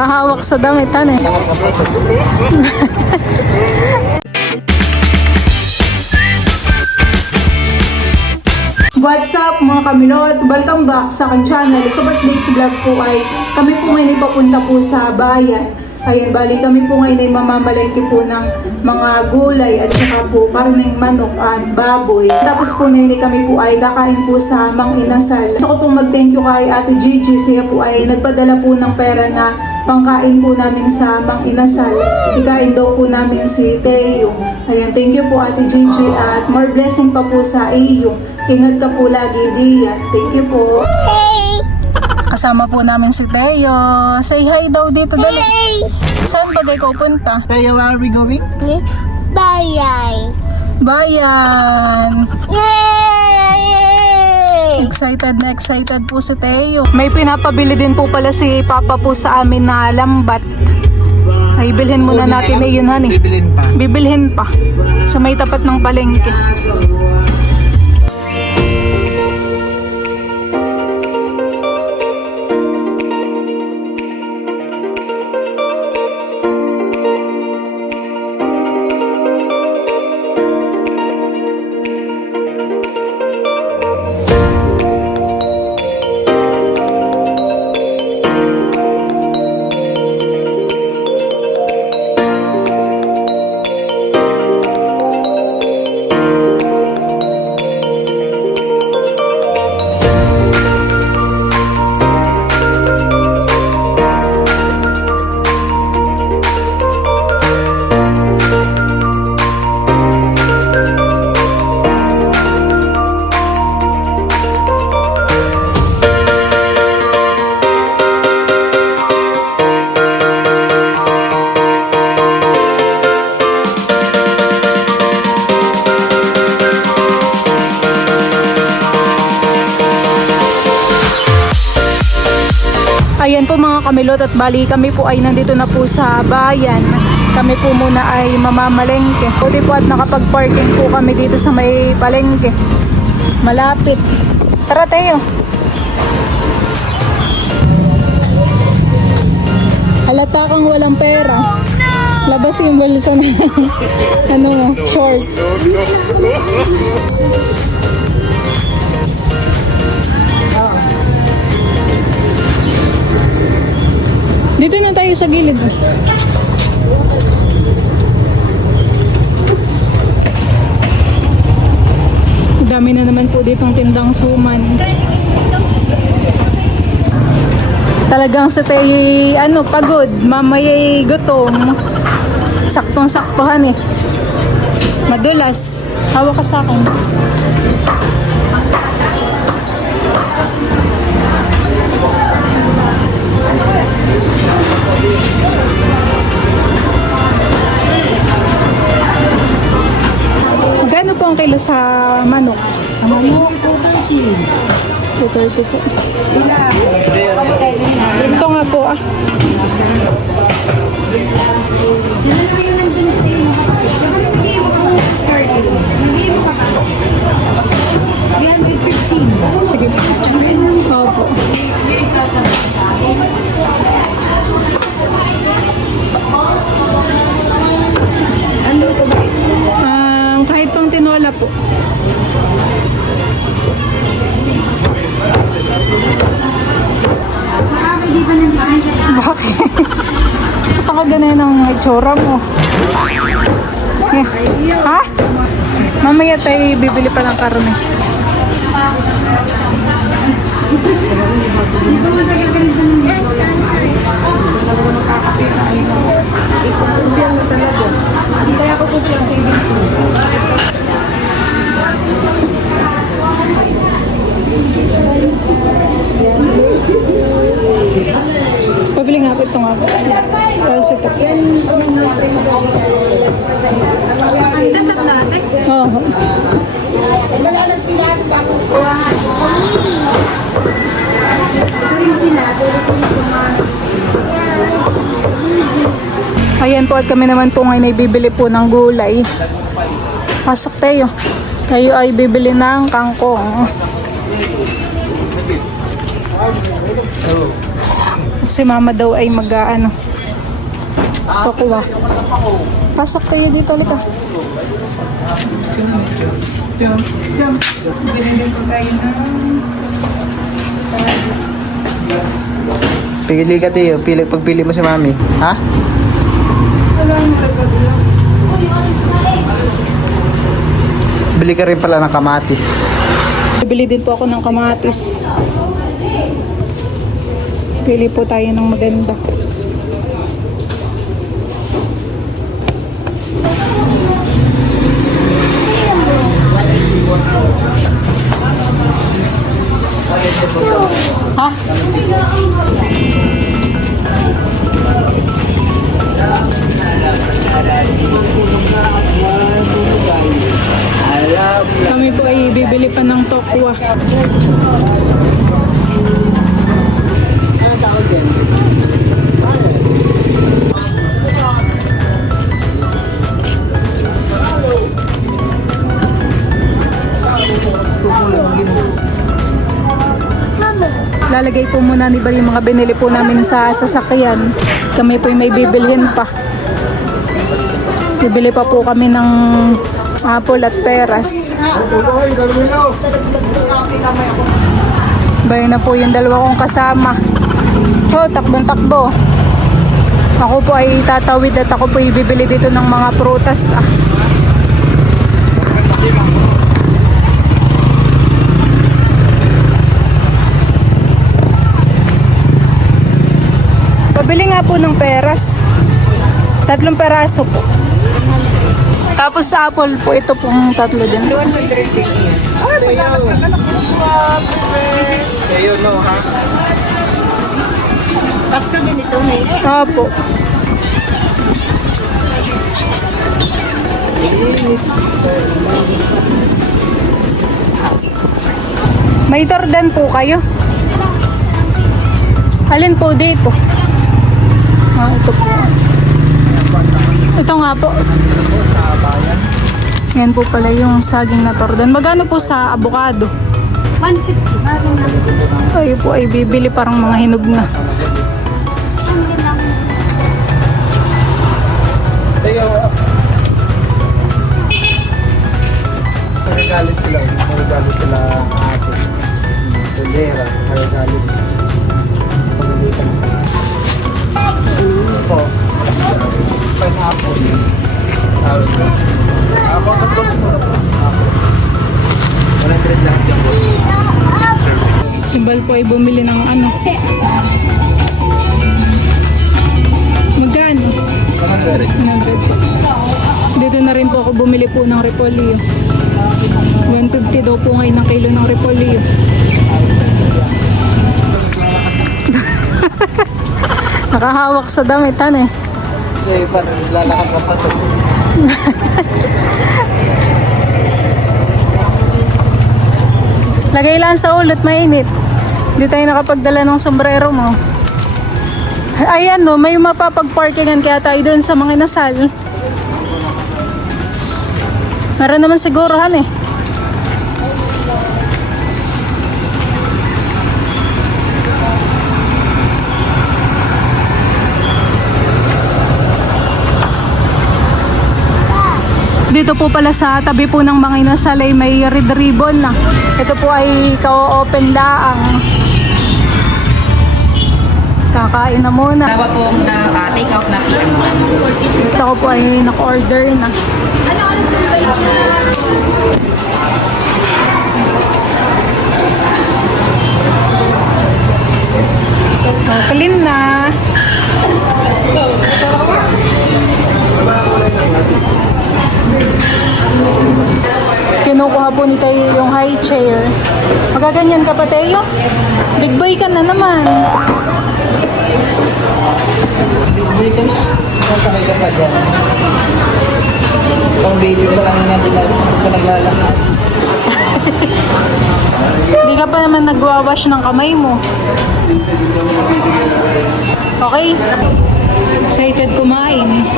Nakahawak sa damit, ano eh. What's up mga kamilot? Welcome back sa aking channel. Sa birthday's vlog po ay kami po ngayon ay papunta po sa bayan. Ayan, bali kami po ngayon ay mamamalengke po ng mga gulay at saka po karneng manok at baboy. Tapos po ngayon kami po ay kakain po sa Mang Inasal. Gusto ko pong mag-thank you kay Ate Gigi. Siya po ay nagpadala po ng pera na pangkain po namin sa Mang Inasal. Ikain daw po namin si Teo. Ayan, thank you po Ate Gigi at more blessing pa po sa iyo. Ingat ka po lagi, Dian. Thank you po. Hey! Kasama po namin si Teo. Say hi daw dito, dali. Hey! Saan ba kayo punta? Teo, where are we going? Bayay! Bayan! Yay! Excited na excited po si Teo. May pinapabili din po pala si Papa po sa amin na lambat. Ay, bilhin muna natin na yun, honey. Bibilin pa. Bibilhin pa. Sa may tapat ng palengke. Ayan po mga kamilot at bali kami po ay nandito na po sa bayan. Kami po muna ay mamamalengke. Buti po at nakapag-parking po kami dito sa may palengke. Malapit. Tara tayo. Halata kang walang pera. Labas yung bulsa na ano mo, short. Dito na tayo sa gilid. Dami na naman po ditong tindang suman. Talagang sa tayo pagod, mamaya'y gutom. Saktong-saktuhan eh. Madulas. Hawak ka sa akin. Magkano po ang kilo sa manok? Ang manok, 230. 230 po. Ito nga po ah. Sige po. Opo. Kahit pang tinola po. Bakit? Ba't ka ganyan ang itsura mo? Eh, ha? Mamaya tayo bibili pa ng karne. Pabili nga po ito nga po. Tapos ito. Oo. Ayan po at kami naman po ngayon ay bibili po ng gulay. Pasok tayo. Tayo ay bibili ng kangkong. Si mama daw ay tukuha. Pasok tayo dito, halika. Jump. Binigyan ko tayo ng... Pili ka tayo, pagpili mo si mami. Ha? Bili ka rin pala ng kamatis. Bibili din po ako ng kamatis. Pili po tayo ng maganda. Ha? Kami po ay bibili pa ng tokwa. Lalagay po muna ni Bal yung mga binili po namin sa sasakyan. Kami po may bibilhin pa. Bibili pa po kami ng apple at peras. Bayan na po yung dalawa kong kasama. Oh, takbong-takbo. Ako po ay tatawid at ako po ibibili dito ng mga prutas. Pabili nga po ng peras. 3 peraso po. Tapos sa apple po, ito pong 3 din. Ayun, no, ha? Tatlo din ito, eh. Opo. May tordan po kayo? Alin po dito? Ito po. Ito nga po. Yan po pala yung saging na tordan. Magkano po sa avocado? 150. Ay po ay bibili parang mga hinog na. Magagalit sila. Magagalit sila ako. Tundera. Magagalit. Pagalitan. Po. Pineapple. Apple na po. 100 lang dyan po. Si Bal po ay bumili ng ano. Magkano? 100. 100 po. Dito na rin po ako bumili po ng repolyo. 150 daw po ngayon ang kilo ng repolyo. Nakahawak sa damit, eh. Okay, parang lalakad ka pasok. Lagay lang sa ulot, mainit. Hindi tayo nakapagdala ng sombrero mo. Ayan, no, may mapapag-parkingan kaya tayo doon sa mga inasal. Meron naman siguro, eh. Dito po pala sa tabi po ng mga inasal ay may red ribbon na. Ito po ay ka-open laang. Kakain na muna. Tawa po na take out na PM. Ito ko po ay naka-order na. Clean na. Kinukuha po ni Tayo yung high chair. Magaganyan ka pa, Tayo? Big boy ka na naman. Bili ka na. Sakay ka pa dyan. Pang baby ko lang nga din na naglalakad. Hindi ka pa naman nagwawash ng kamay mo. Okay? Excited kumain.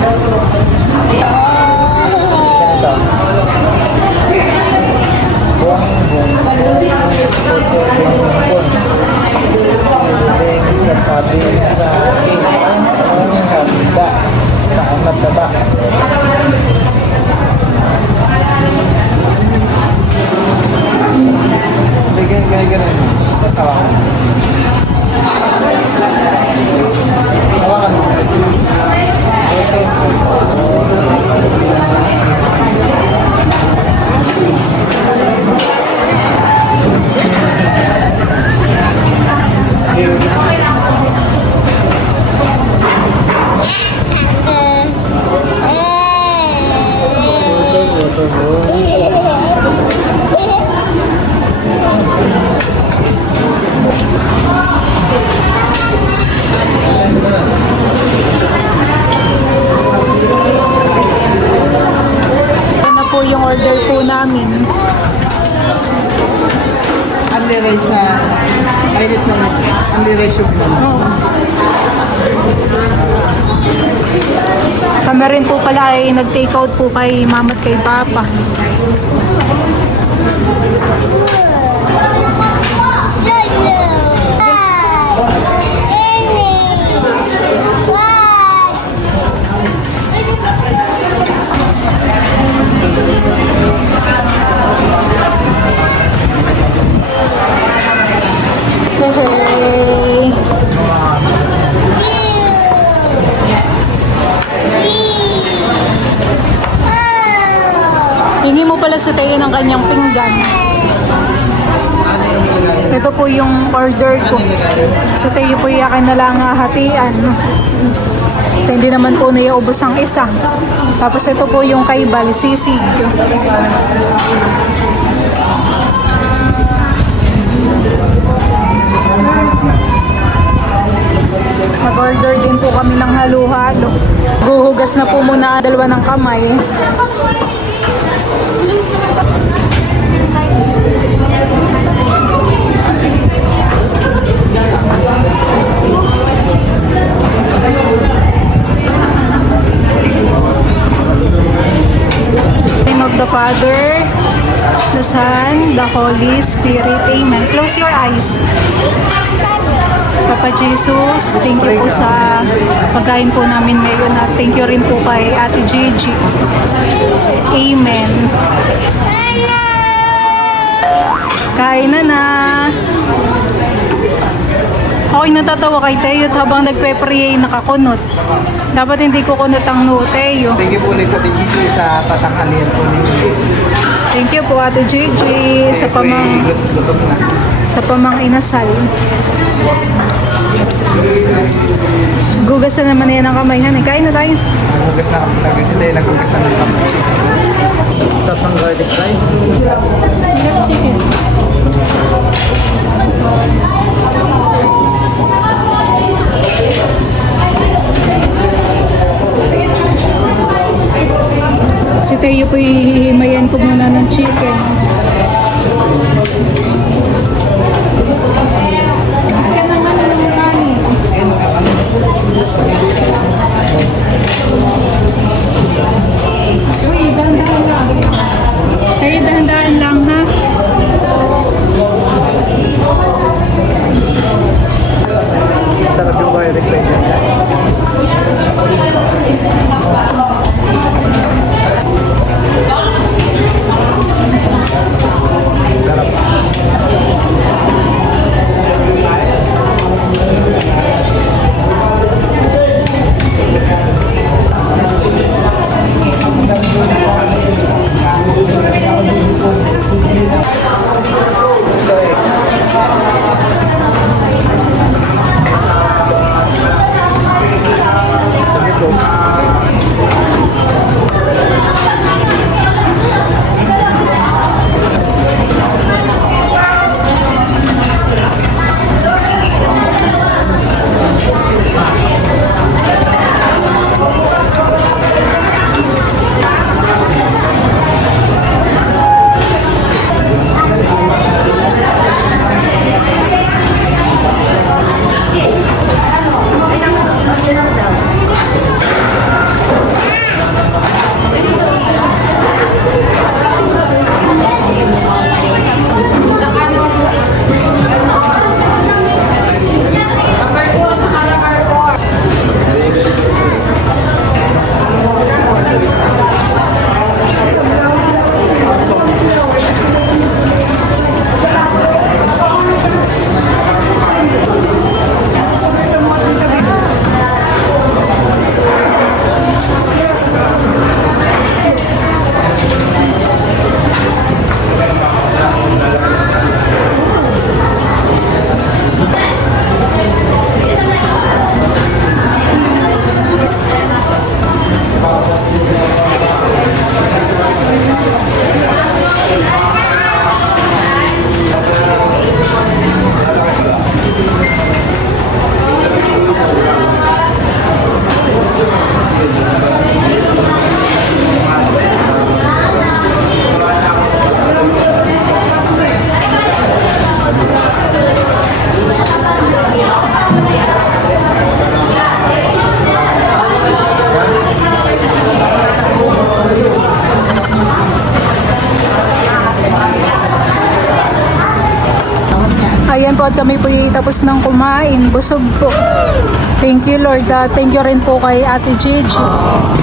Ganito. Buong family resume mo. Oo. Kami rin po pala ay nag-take out po kay mama at kay papa. Hey. Hingi mo pala sa Teo ng kanyang pinggan. Ito po yung order ko. Sa Teo po yakin na lang hatian. Ito, hindi naman po naiubos ang isa. Tapos ito po yung kay Bal, sisig. Nag-order din po kami ng halo-halo. Guhugas na po muna dalawa ng kamay. Name of the Father, the Son, the Holy Spirit. Amen. Close your eyes. Papa Jesus, thank you po sa pagkain po namin ngayon at thank you rin po kay Ate Gigi. Amen. Kain na na. Ako'y natatawa kay Teo habang nagpe-pray nakakunot. Dapat hindi ko kunot ang no, Teo. Thank you po ulit Ate Gigi sa patanghalian po ninyo. Thank you po Ate Gigi sa Gutom na. inasal. Gugas na naman yan ang kamay. Kain na tayo. Nagugas na kami. Kasi tayo nagugas na ng kamay. Tatang garlic rice. Sige. Si Teo po hihimayan ko muna ng chicken. Kaya naman ng kanin. Uy, dahan-dahan lang. Kaya dahan-dahan lang ha. Sarap yung garlic rice. at kami po tapos ng kumain. Busog po. Thank you Lord. Thank you rin po kay Ate Gigi.